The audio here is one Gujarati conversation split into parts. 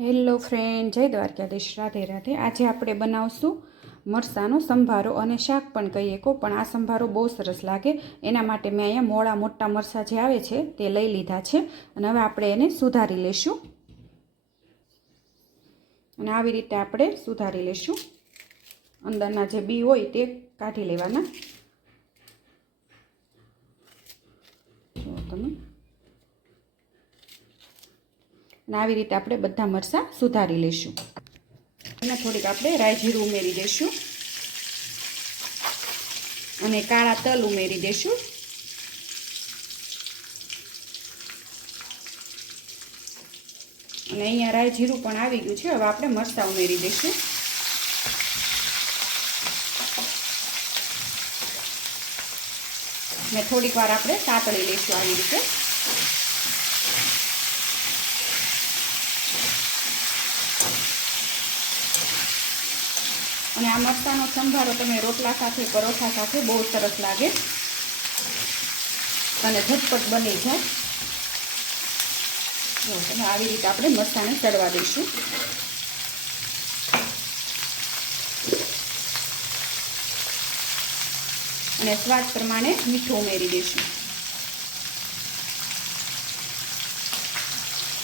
હેલો ફ્રેન્ડ, જય દ્વારકાધીશ, રાધે રાધે। આજે આપણે બનાવશું મરચાંનો સંભારો અને શાક પણ કહીએ કો, પણ આ સંભારો બહુ સરસ લાગે। એના માટે મેં અહીંયા મોળા મોટા મરચાં જે આવે છે તે લઈ લીધા છે અને હવે આપણે એને સુધારી લેશું અને આવી રીતે આપણે સુધારી લેશું। અંદરના જે બી હોય તે કાઢી લેવાના। જો તમે આવી રીતે આપણે બધા મરચાં સુધારી લેશું। અને થોડીક આપણે રાઈ જીરું ઉમેરી દઈશું અને કાળા તલ ઉમેરી દઈશું। અને અહીંયા રાઈ જીરું પણ આવી ગયું છે। હવે આપણે મરચાં ઉમેરી દઈશું અને થોડીક વાર આપણે સાતળી લઈશું આવી રીતે। અને આ મરચાંનો સંભારો તમે રોટલા સાથે પરોઠા સાથે બહુ સરસ લાગે અને ઝટપટ બની જાય। જો તમે આવી રીતે આપણે મરચાંને ચડવા દઈશું અને સ્વાદ પ્રમાણે મીઠું ઉમેરી દઈશું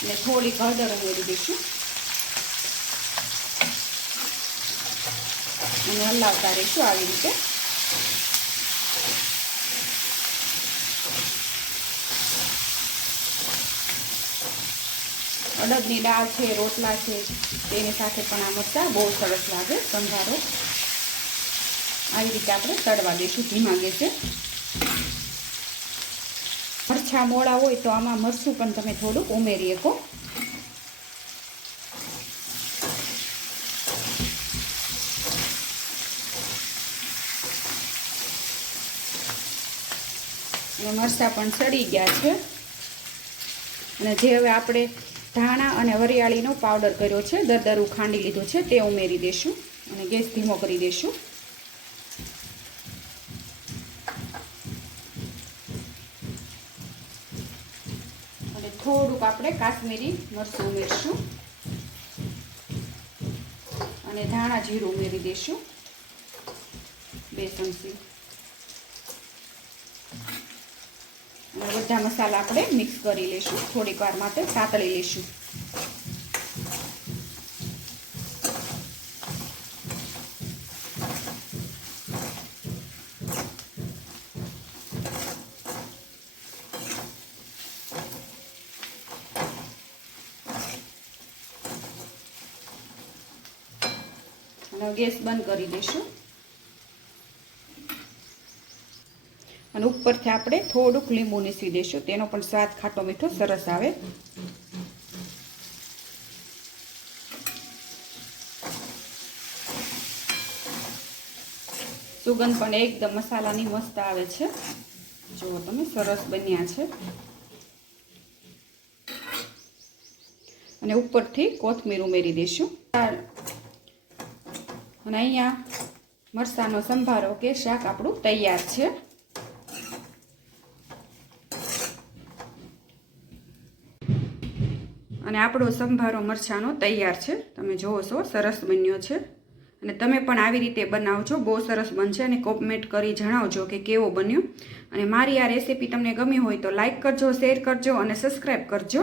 અને થોડીક હળદર ઉમેરી દઈશું અને હલાવતા રહીશું આવી રીતે। અડદની દાળ છે, રોટલા છે, તેની સાથે પણ આ મરચાં બહુ સરસ લાગે સંભારો। આવી રીતે આપણે તળવા દઈશું ધીમા ગેસે। મરચાં મોળા હોય તો આમાં મરચું પણ તમે થોડુંક ઉમેરી શકો। અને મરચાં પણ સડી ગયા છે અને જે હવે આપણે ધાણા અને વરિયાળીનો પાવડર કર્યો છે, દરદરું ખાંડી લીધું છે, તે ઉમેરી દઈશું અને ગેસ ધીમો કરી દઈશું। અને થોડુંક આપણે કાશ્મીરી મરચું ઉમેરીશું અને ધાણા જીરું ઉમેરી દઈશું 2 ચમચી। અને બધા મસાલા આપણે મિક્સ કરી લઈશું, થોડીક વાર માટે સાતળી લઈશું। અને ગેસ બંધ કરી દઈશું અને ઉપરથી આપણે થોડુંક લીંબુ નીસવી દઈશું, તેનો પણ સ્વાદ ખાટો મીઠો સરસ આવે। સુગંધ પણ એકદમ મસાલાની મસ્ત આવે છે। જુઓ તમે સરસ બન્યા છે અને ઉપરથી કોથમીર ઉમેરી દઈશું અને અહીંયા મરચાંનો સંભારો કે શાક આપણું તૈયાર છે। અને આપણો સંભારો મરચાંનો તૈયાર છે, તમે જોવો છો સરસ બન્યો છે અને તમે પણ આવી રીતે બનાવજો, બહુ સરસ બનશે અને કોમેન્ટ કરી જણાવજો કે કેવો બન્યો। અને મારી આ રેસીપી તમને ગમી હોય તો લાઈક કરજો, શેર કરજો અને સબસ્ક્રાઈબ કરજો।